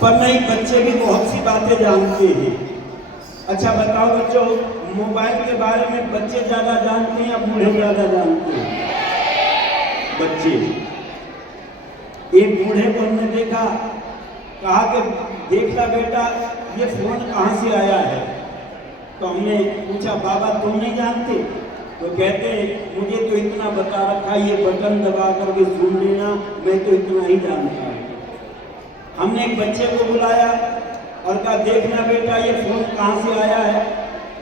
पर नहीं, बच्चे भी बहुत सी बातें जानते हैं। अच्छा बताओ बच्चों, मोबाइल के बारे में बच्चे ज्यादा जानते हैं या बूढ़े ज्यादा जानते हैं? बच्चे। एक बूढ़े को हमने देखा, कहा कि देखना बेटा ये फोन कहाँ से आया है। तो हमने पूछा बाबा तुम नहीं जानते? तो कहते मुझे तो इतना बता रखा, ये बटन दबा करके सुन लेना, मैं तो इतना ही जानता हूँ। हमने एक बच्चे को बुलाया और कहा देखना बेटा ये फोन कहाँ से आया है।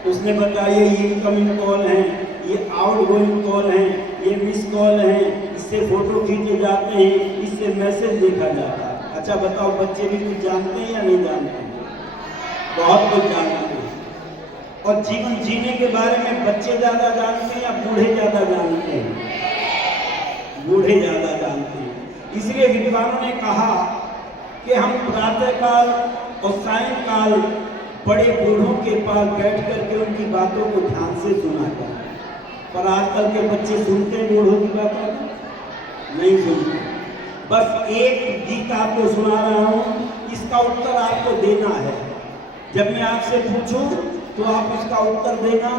उसने बताया ये इनकमिंग कॉल है, ये आउटगोइंग कॉल है, ये मिस कॉल है, इससे फोटो खींचे जाते हैं, इससे मैसेज देखा जाता है। अच्छा बताओ बच्चे भी कुछ जानते हैं या नहीं जानते हैं? बहुत कुछ जानते हैं। और जीवन जीने के बारे में बच्चे ज्यादा जानते हैं या बूढ़े ज्यादा जानते हैं? बूढ़े ज्यादा जानते हैं। इसलिए विद्वानों ने कहा कि हम प्रातःकाल और सायंकाल बड़े बूढ़ों के पास बैठ करके उनकी बातों को ध्यान से सुना करें। पर आजकल के बच्चे सुनते हैं बूढ़ों की बातों? नहीं सुनते। बस एक गीत आपको सुना रहा हूँ, इसका उत्तर आपको देना है। जब मैं आपसे पूछूं तो आप इसका उत्तर देना,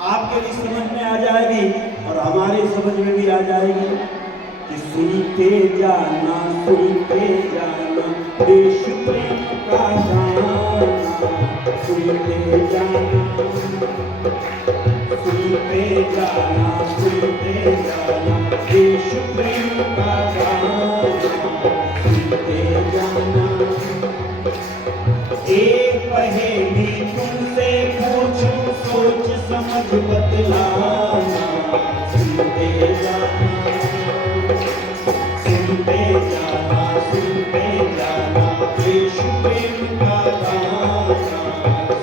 आपके भी समझ में आ जाएगी और हमारे समझ में भी आ जाएगी कि सुनते जाना देश प्रेम का गाना, सुनते जाना देश प्रेम का गाना, सुनते जाना। एक पहेली तुमसे पूछूं, सोच समझ बतलाना, सुनते जाना देश प्रेम का गाना,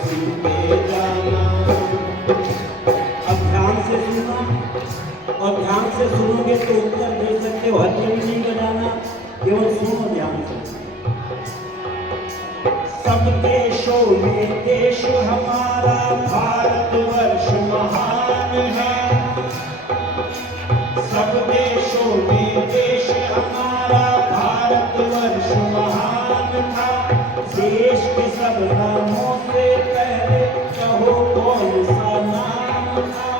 सुनते जाना। अब ध्यान से सुनो, और ध्यान से सुनोगे तो उत्तर दे सकते हो, हथेली नहीं बजाना, केवल सुनो ध्यान से। सब देशों में देश हमारा भारतवर्ष महान है। सब देशों में देश हमारा भारतवर्ष महान था। देश के सब नामों से पहले कहो कौन सा नाम था।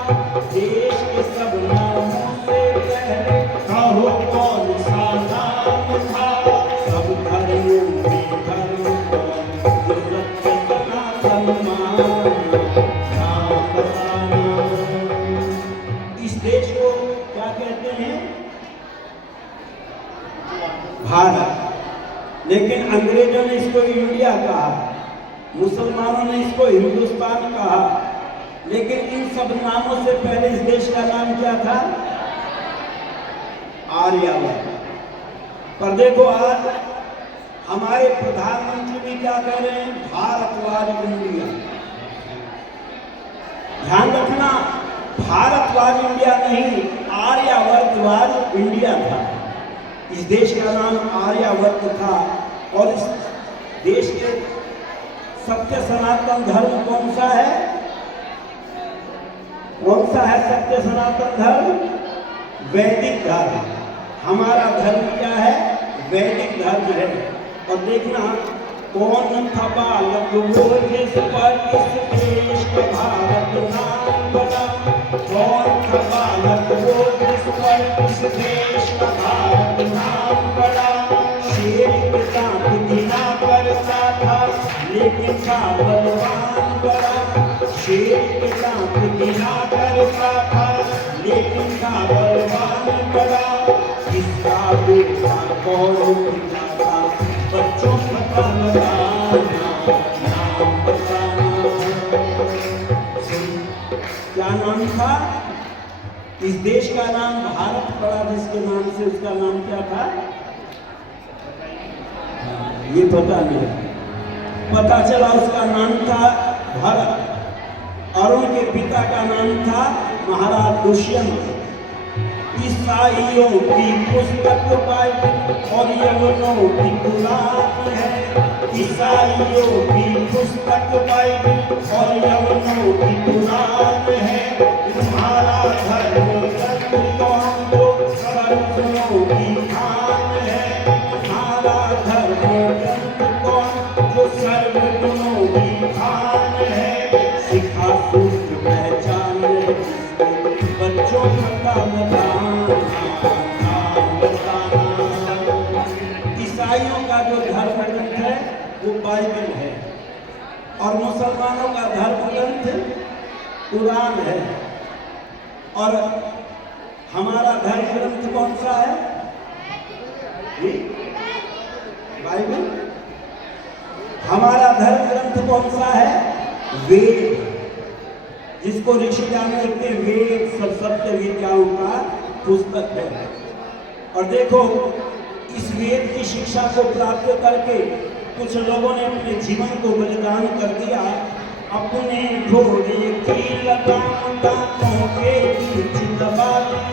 देश के सब नामों से पहले कहो कौन सा नाम था। सब धर्मों में धर्म भारत, लेकिन अंग्रेजों ने इसको इंडिया कहा, मुसलमानों ने इसको हिंदुस्तान कहा, लेकिन इन सब नामों से पहले इस देश का नाम क्या था? आर्यावर्त। पर देखो आज हमारे प्रधानमंत्री भी क्या कह रहे हैं? भारतवाद इंडिया। ध्यान रखना, भारतवाद इंडिया नहीं, आर्यावर्तवाद इंडिया था। इस देश का नाम आर्यावर्त था। और इस देश के सत्य सनातन धर्म कौन सा है? कौन सा है सत्य सनातन धर्म? वैदिक धर्म। हमारा धर्म क्या है? वैदिक धर्म है। और देखना कौन था बालक वो जिस पर इस देश का भारत नाम बना। कौन था बालक वो जिस पर इस देश का भारत नाम बना। शेर के दांत गिना करता था लेकिन था बलवान बड़ा। शेर के दांत गिना करता था लेकिन था बलवान बड़ा। किसका बेटा कौन पिता था बच्चों पता लगाना, नाम बताना। क्या नाम था? इस देश का नाम भारत पड़ा, जिसके नाम से उसका नाम क्या था? ये पता नहीं, पता चला उसका नाम था भरत और उनके पिता का नाम था महाराज दुष्यंत। ईसाइयों की पुस्तक बाइबल और यवनों की कुरान है। ईसाइयों की पुस्तक बाइबल और यवनों की कुरान है। तुम्हारा धर्म ग्रंथ कौन जो सर्वों की खान है। तुम्हारा धर्म ग्रंथ कौन का जो धर्म ग्रंथ है वो बाइबल है, और मुसलमानों का धर्म ग्रंथ कुरान है। और हमारा धर्म ग्रंथ कौन सा है? बाइबल। हमारा धर्म ग्रंथ कौन सा है? वेद, जिसको ऋषि जानते हैं वेद सब सत्य विद्याओं का पुस्तक है। और देखो, इस वेद की शिक्षा को प्राप्त करके कुछ लोगों ने अपने जीवन को बलिदान कर दिया। अपने घोड़े की लगाम दांतों के बीच दबा ली,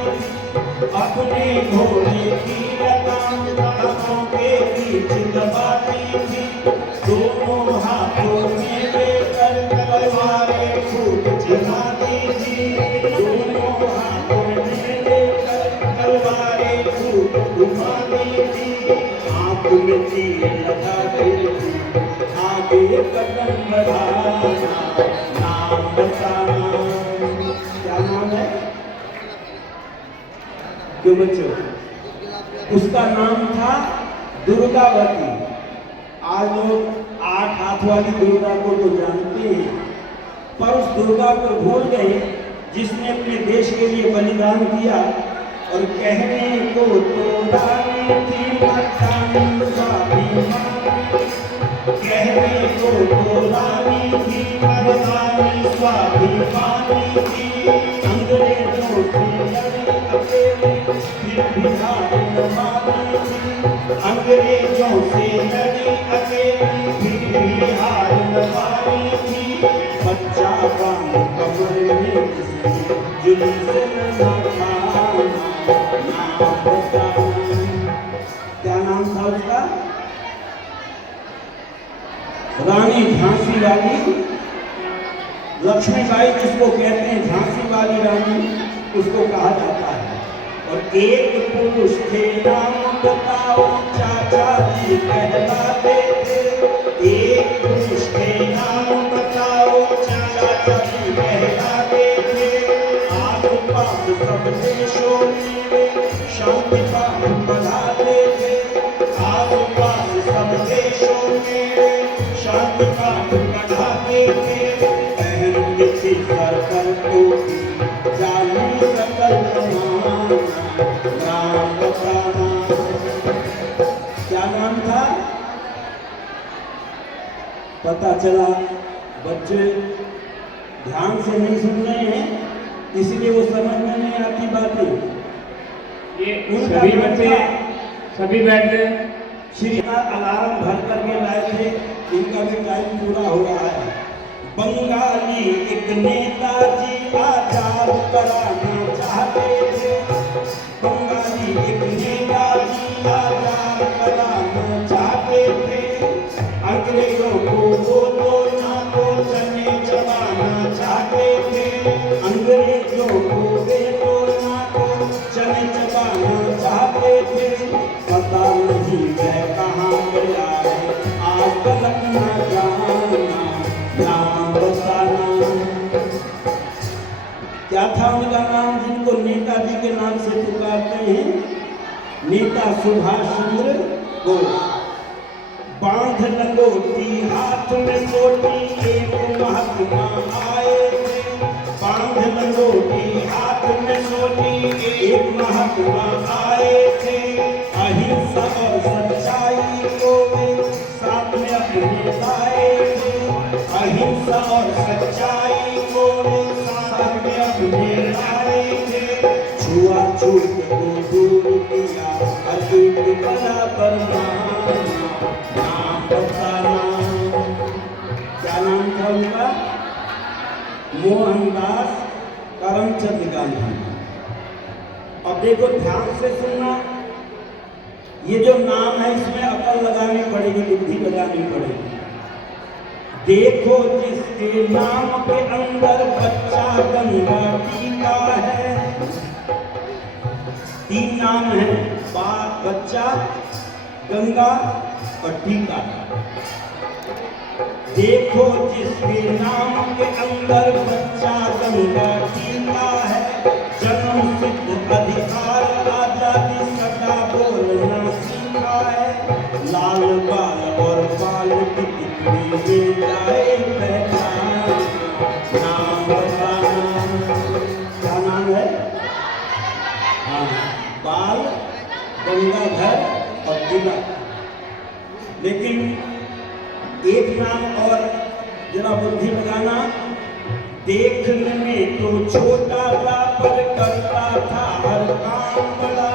अपने घोड़े की लगाम दांतों के बीच दबा ली थी। दोनों हाथों में लेकर तलवारें खूब चलाती थी, दोनों हाथों में लेकर तलवारें खूब घुमाती थी। आंख में तीर लगाती थी, आगे कदम बढ़ाना, नाम बताना। क्या नाम है? क्यों बच्चों? उसका नाम था दुर्गावती। आज लोग 8 हाथ वाली दुर्गा को तो जानते हैं, पर उस दुर्गा को भूल गए जिसने अपने देश के लिए बलिदान किया। और कहने को तो रानी थी मर्दानी स्वाभिमानी, कहने को तो रानी थी मर्दानी स्वाभिमानी थी। अंग्रेजों से लड़ी अकेली फिर भी हार न मानी थी, अंग्रेजों से लड़ी अकेली फिर भी हार न मानी थी। बच्चा बांध कमर में किसी जुल्म से न खाना, नाम बताना। क्या नाम था उसका? रानी झांसी वाली लक्ष्मीबाई, जिसको कहते हैं झांसी वाली रानी, उसको कहा जाता है। और एक पुरुष थे, नाम बताओ चाचा जी कहलाते थे। एक पुरुष थे, नाम बताओ चाचा जी कहलाते थे। आस पास सब देशों में शांति पाठ बढ़ाते थे, आस पास सब देशों में शांति पाठ बढ़ाते थे। पहनते थे सर पर टोपी, जाने सकल जमाना, नाम बताना। क्या नाम था? पता चला बच्चे ध्यान से नहीं सुन रहे हैं, इसलिए वो समझ में नहीं आती बातें। ये सभी बच्चे सभी बैठ गए। श्री अलार्म भर करके लाए थे, इनका भी टाइम पूरा हो रहा है। बंगाली एक नेताजी आजाद कराना चाहते थे, बंगाली एक नेताजी आजाद कराना चाहते थे। अंग्रेजों को वो दो नाको चने चबाना चाहते थे, अंग्रेजों को वे दो नाको चने चबाना चाहते थे। पता नहीं वह कहाँ गया है, आज तक न जाना, नाम बताना। क्या था उनका नाम, जिनको नेताजी के नाम से पुकारते हैं? नेता सुभाष चंद्र बोस। बांध लंगोटी हाथ में सोटी, एक महात्मा आए थे। बांध लंगोटी हाथ में सोटी, एक महात्मा आए थे। अहिंसा और सच्चाई को वे साथ में अपने लाए थे, अहिंसा और सच्चाई को वे साथ में अपने लाए थे। छुआछूत को दूर किया, अतूट बराबर माना, नाम बताना। क्या नाम था उनका? मोहनदास करमचंद गांधी। अब देखो ध्यान से सुनना, ये जो नाम है इसमें अकल लगानी पड़ेगी, बुद्धि लगानी पड़ेगी। देखो जिसके नाम के अंदर बच्चा गंगा टीका है, 3 नाम है, बाप, बच्चा, गंगा और टीका। देखो जिसके नाम के अंदर बच्चा गंगा टीका है, जन्म सिद्ध अधिकार आजादी सदा बोलना सीखा है। लाल बाल और बाल की टिकड़ी में जाए पहचान, नाम बताना। क्या नाम है? हाँ, बाल, गंगाधर और तिलक। लेकिन एक नाम और जरा बुद्धि लगाना, देखने में तो छोटा था पर करता था हर काम बड़ा।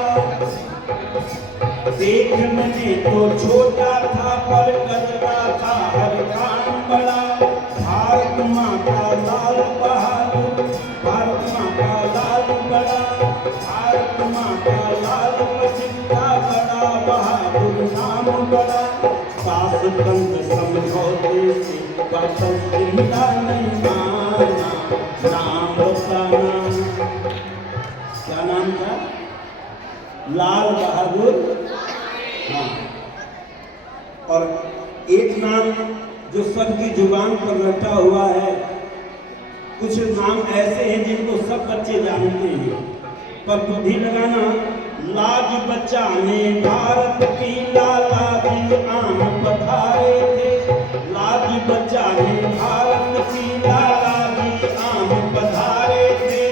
देखने में तो छोटा था पर करता था हर काम बड़ा। भारत माँ का लाल बहादुर, भारत माँ का लाल बड़ा, भारत माँ का लाल बचिता बड़ा बहादुर नाम बड़ा। सास बंद समझौते से वापस जिंदा नहीं माना, नाम बताना। क्या नाम था? लाल बहादुर। हाँ। और एक नाम जो सबकी जुबान पर रटा हुआ है, कुछ नाम ऐसे हैं जिनको सब बच्चे जानते हैं, पर बुद्धि लगाना। लाज बचाने भारत की लाला जी आम पधारे थे, लाज बचाने भारत की लाला जी आम पधारे थे।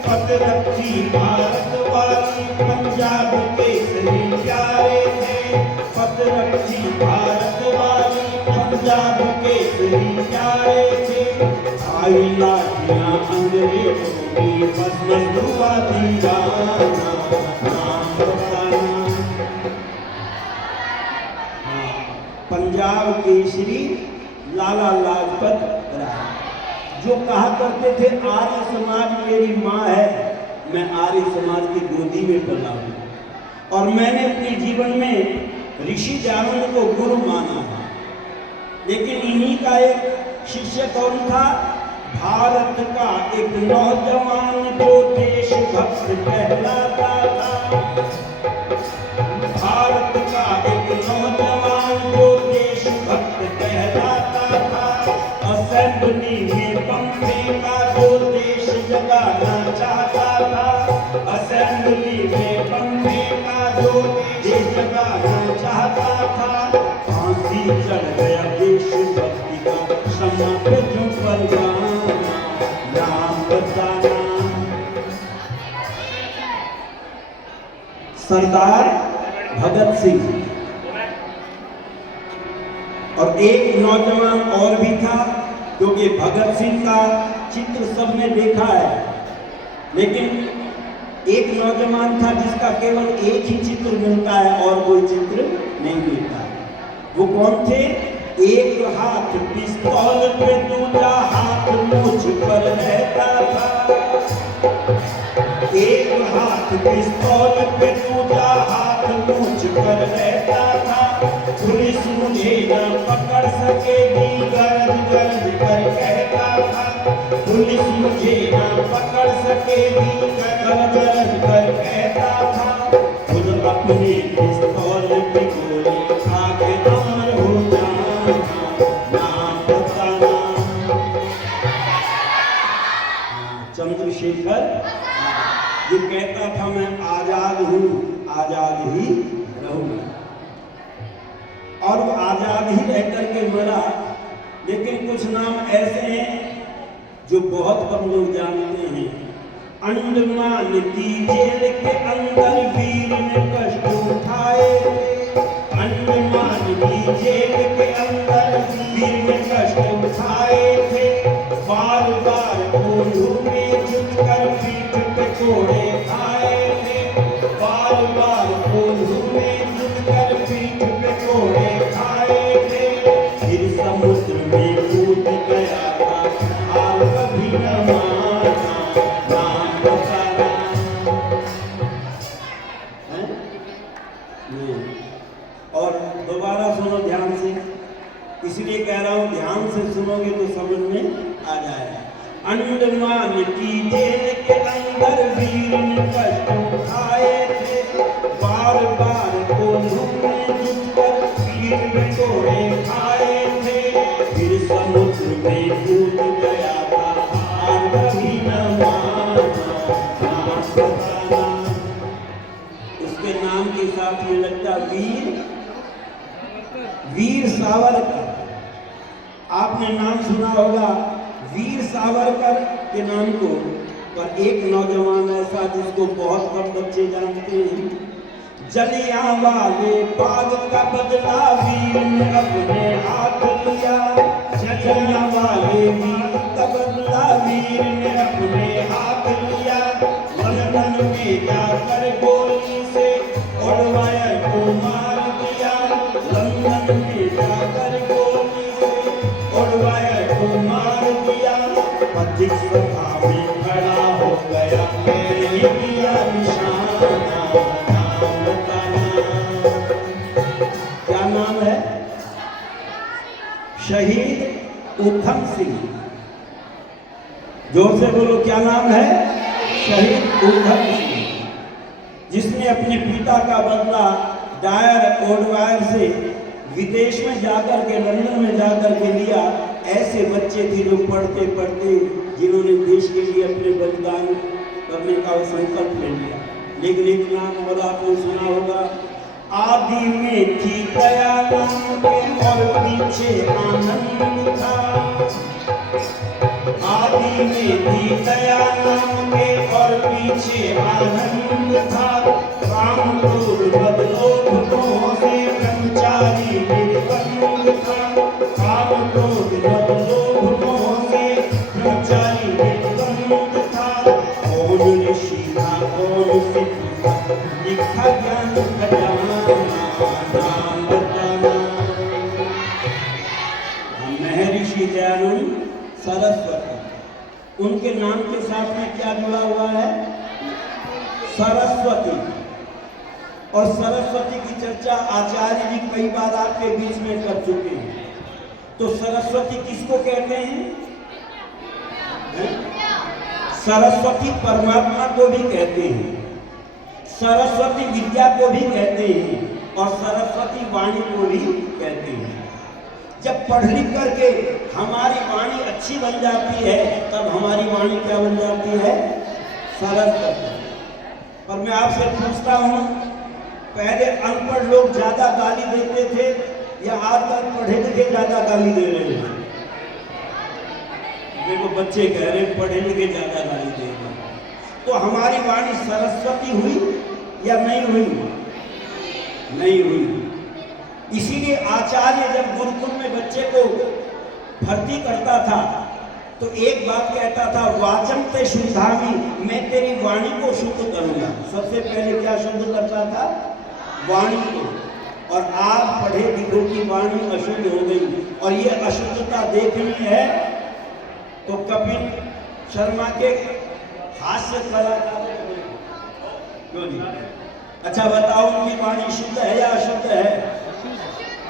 पद रखी भारत वाली पंजाब केसरी प्यारे थे, पद रखी भारत वाली पंजाब केसरी प्यारे थे। आई लाठियां अंग्रेजों की बस मजलुआ दीवाना, नाम बताना। पंजाब केसरी लाला लाजपत राय, जो कहा करते थे आर्य समाज मेरी माँ है, मैं आर्य समाज की गोदी में पला हूँ और मैंने अपने जीवन में ऋषि जानन को गुरु माना है। लेकिन इन्हीं का एक शिष्य कौन था? भारत का एक नौजवान जो देशभक्त कहलाता था, भारत का एक नौजवान जो देशभक्त कहलाता था। असेंबली में बम फेंका जो देश जगाना चाहता था, असेंबली में बम फेंका जो देश जगाना चाहता था। फांसी चढ़ गया देशभक्ति का, क्षमा पे जो परवाना, नाम बताना। सरदार भगत सिंह। और एक नौजवान और भी था, क्योंकि भगत सिंह का चित्र सबने देखा है, लेकिन एक नौजवान था जिसका केवल एक ही चित्र मिलता है और कोई चित्र नहीं मिलता। वो कौन थे? एक हाथ पिस्तौल पे, दूसरा हाथ मूछ पर रहता था। एक हाथ पिस्तौल पे, दूसरा हाथ मूछ पर रहता था। पुलिस मुझे न पकड़ सकेगी, गरज गरज कर कहता था। पुलिस मुझे न पकड़ सकेगी, गरज गरज कर कहता था। खुद अपने पिस्तौल की गोली खा के अमर हो जाना, नाम बताना। चंद्रशेखर जो कहता था मैं आजाद हूँ, आजाद ही रहूंगा, और वो आजाद ही रह करके मरा। लेकिन कुछ नाम ऐसे हैं जो बहुत कम लोग जानते हैं। अंडमान की जेल के अंदर वीर ने कष्ट उठाए थे, अंडमान की जेल के अंदर वीर ने कष्ट उठाए थे। बार बार कोल्हू में झुककर पीठ पे कोड़े खाए थे, बार बार कोल्हू में झुककर पीठ पे कोड़े खाए थे। फिर समुद्र में कूद गया था, हार कभी न माना, नाम बताना। और दोबारा सुनो ध्यान से, इसलिए कह रहा हूं ध्यान से सुनोगे तो समझ में आ जाएगा। अंडमान की जेल के अंदर वीर ने कष्ट उठाए थे, बार बार कोल्हू में झुककर पीठ में कोड़े खाए थे। फिर समुद्र में कूद गया था, हार कभी न माना, नाम बताना। उसके नाम के साथ में लगता वीर, वीर सावरकर, आपने नाम सुना होगा वीर सावरकर के नाम को, पर एक नौजवान ऐसा जिसको बहुत कम बच्चे जानते हैं। जलियांवाले बाग का बदला वीर ने अपने हाथ लिया, जलियांवाले बाग का बदला वीर ने अपने हाथ लिया। लंदन में जाकर गोली से ऑडवायर को मार दिया, लंदन में जाकर गोली से ऑडवायर को मार दिया। 25 सभा में खड़ा हो गया, मैंने किया निशाना, नाम बताना। क्या नाम है? शहीद ऊधम सिंह। जोर से बोलो, क्या नाम है? शहीद ऊधम सिंह, जिसने अपने पिता का बदला डायर ओडवायर से विदेश में जाकर के, लंदन में जाकर के लिया। ऐसे बच्चे थे जो पढ़ते पढ़ते जिन्होंने देश के लिए अपने बलिदान करने का संकल्प ले लिया। लेकिन एक नाम और आपने सुना होगा, आदि में थी दया नाम के और पीछे आनंद था। आदि में थी दया नाम के और पीछे आनंद था। काम क्रोध मद लोभ मोह से ब्रह्मचारी निर्बंध था। काम क्रोध मद लोभ मोह से ब्रह्मचारी निर्बंध था। कौन ऋषि था कौन सिद्ध था, लिखा ज्ञान खजाना, नाम बताना। महर्षि दयानंद सरस्वती, उनके नाम के साथ में क्या जुड़ा हुआ है? सरस्वती। और सरस्वती की चर्चा आचार्य जी कई बार आपके बीच में कर चुके हैं। तो सरस्वती किसको कहते हैं? सरस्वती परमात्मा को भी कहते हैं, सरस्वती विद्या को भी कहते हैं, और सरस्वती वाणी को भी कहते हैं। जब पढ़ लिख करके हमारी वाणी अच्छी बन जाती है, तब हमारी वाणी क्या बन जाती है? सरस्वती। और मैं आपसे पूछता हूँ, पहले अनपढ़ लोग ज्यादा गाली देते थे या आजकल पढ़े लिखे ज्यादा गाली दे रहे हैं? देखो बच्चे कह रहे पढ़े लिखे ज्यादा गाली दे रहे हैं। तो हमारी वाणी सरस्वती हुई या नहीं हुई? नहीं हुई। इसीलिए आचार्य जब गुरुकुल में बच्चे को भर्ती करता था तो एक बात कहता था, वाचम ते शुद्धामी, मैं तेरी वाणी को शुद्ध करूंगा। सबसे पहले क्या शुद्ध करता था? वाणी को। और आज पढ़े लिखों की वाणी अशुद्ध हो गई, और ये अशुद्धता देखनी है तो कपिल शर्मा के हास्य कलाकार। क्यों जी? अच्छा बताओ, उनकी वाणी शुद्ध है या अशुद्ध है?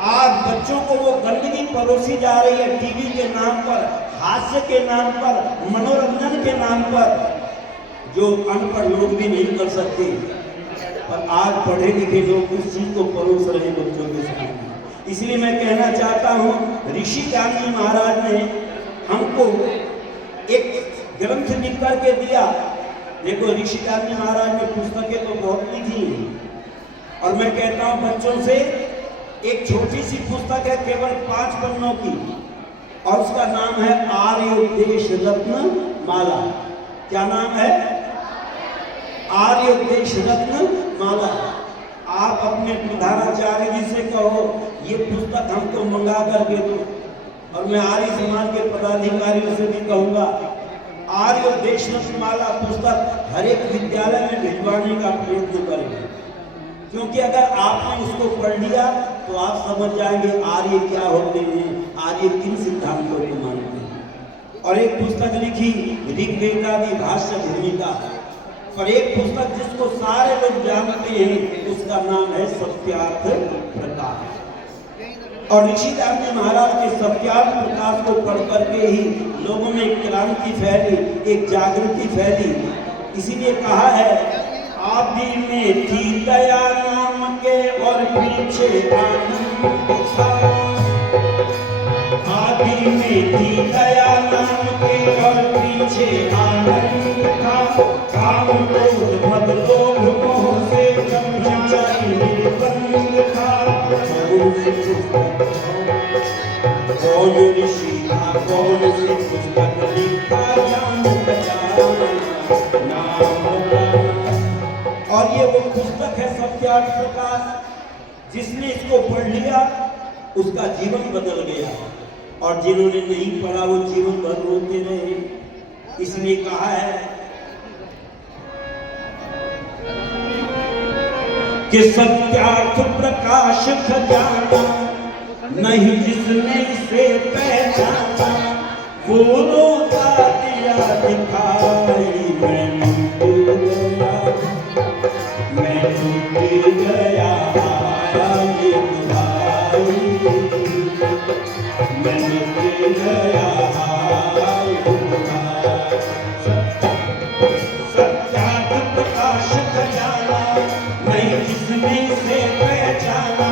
आज बच्चों को वो गंदगी परोसी जा रही है टीवी के नाम पर, हास्य के नाम पर, मनोरंजन के नाम पर, जो अनपढ़ लोग भी नहीं कर सकते। पर आज पढ़े लिखे लोग उस चीज को परोस रहे बच्चों के सामने। इसलिए मैं कहना चाहता हूँ, ऋषि ज्ञानी महाराज ने हमको एक ग्रंथ लिख करके दिया। देखो ऋषि ज्ञानी महाराज ने पुस्तकें तो बहुत लिखी हैं, और मैं कहता हूँ बच्चों से, एक छोटी सी पुस्तक है केवल 5 पन्नों की, और उसका नाम है आर्योपदेश रत्न माला। क्या नाम है? आर्योपदेश रत्न माला। आप अपने प्रधानाचार्य जी से कहो ये पुस्तक हमको मंगा करके दो, और मैं आर्य समाज के पदाधिकारियों से भी कहूंगा, आर्योपदेश रत्न माला पुस्तक हर एक विद्यालय में भिजवाने का प्रयत्न करें। क्योंकि अगर आपने उसको पढ़ लिया तो आप समझ जाएंगे आर्य क्या होते हैं, आर्य किन सिद्धांतों को मानते हैं। और एक पुस्तक लिखी ऋग्वेदादि भाष्य भूमिका, और एक पुस्तक जिसको सारे लोग जानते हैं उसका नाम है सत्यार्थ प्रकाश। और ऋषि ज्ञानी महाराज के सत्यार्थ प्रकाश को पढ़ करके ही लोगों में एक क्रांति फैली, एक जागृति फैली। इसीलिए कहा है, आदि में थी दया नाम के और पीछे आनंद था। आदि में थी दया नाम के और पीछे आनंद था। काम क्रोध मद लोभ मोह से ब्रह्मचारी निर्बंध था। कौन ऋषि था, कौन सी पुस्तक लिखा, ज्ञान बचाना, नाम बताना। और ये वो पुस्तक है सत्यार्थ प्रकाश, जिसने इसको पढ़ लिया उसका जीवन बदल गया, और जिन्होंने नहीं पढ़ा वो जीवन भर रोते रहे। इसलिए कहा है कि सत्यार्थ प्रकाश खजाना, नहीं जिसने इसे पहचाना, वो रोता दिया दिखाई, मैं टूट गया, मैं टूट गया, ये दुहाई, मैं टूट गया, ये दुहाई। सत्यार्थ प्रकाश खजाना, नहीं जिसने से पहचाना,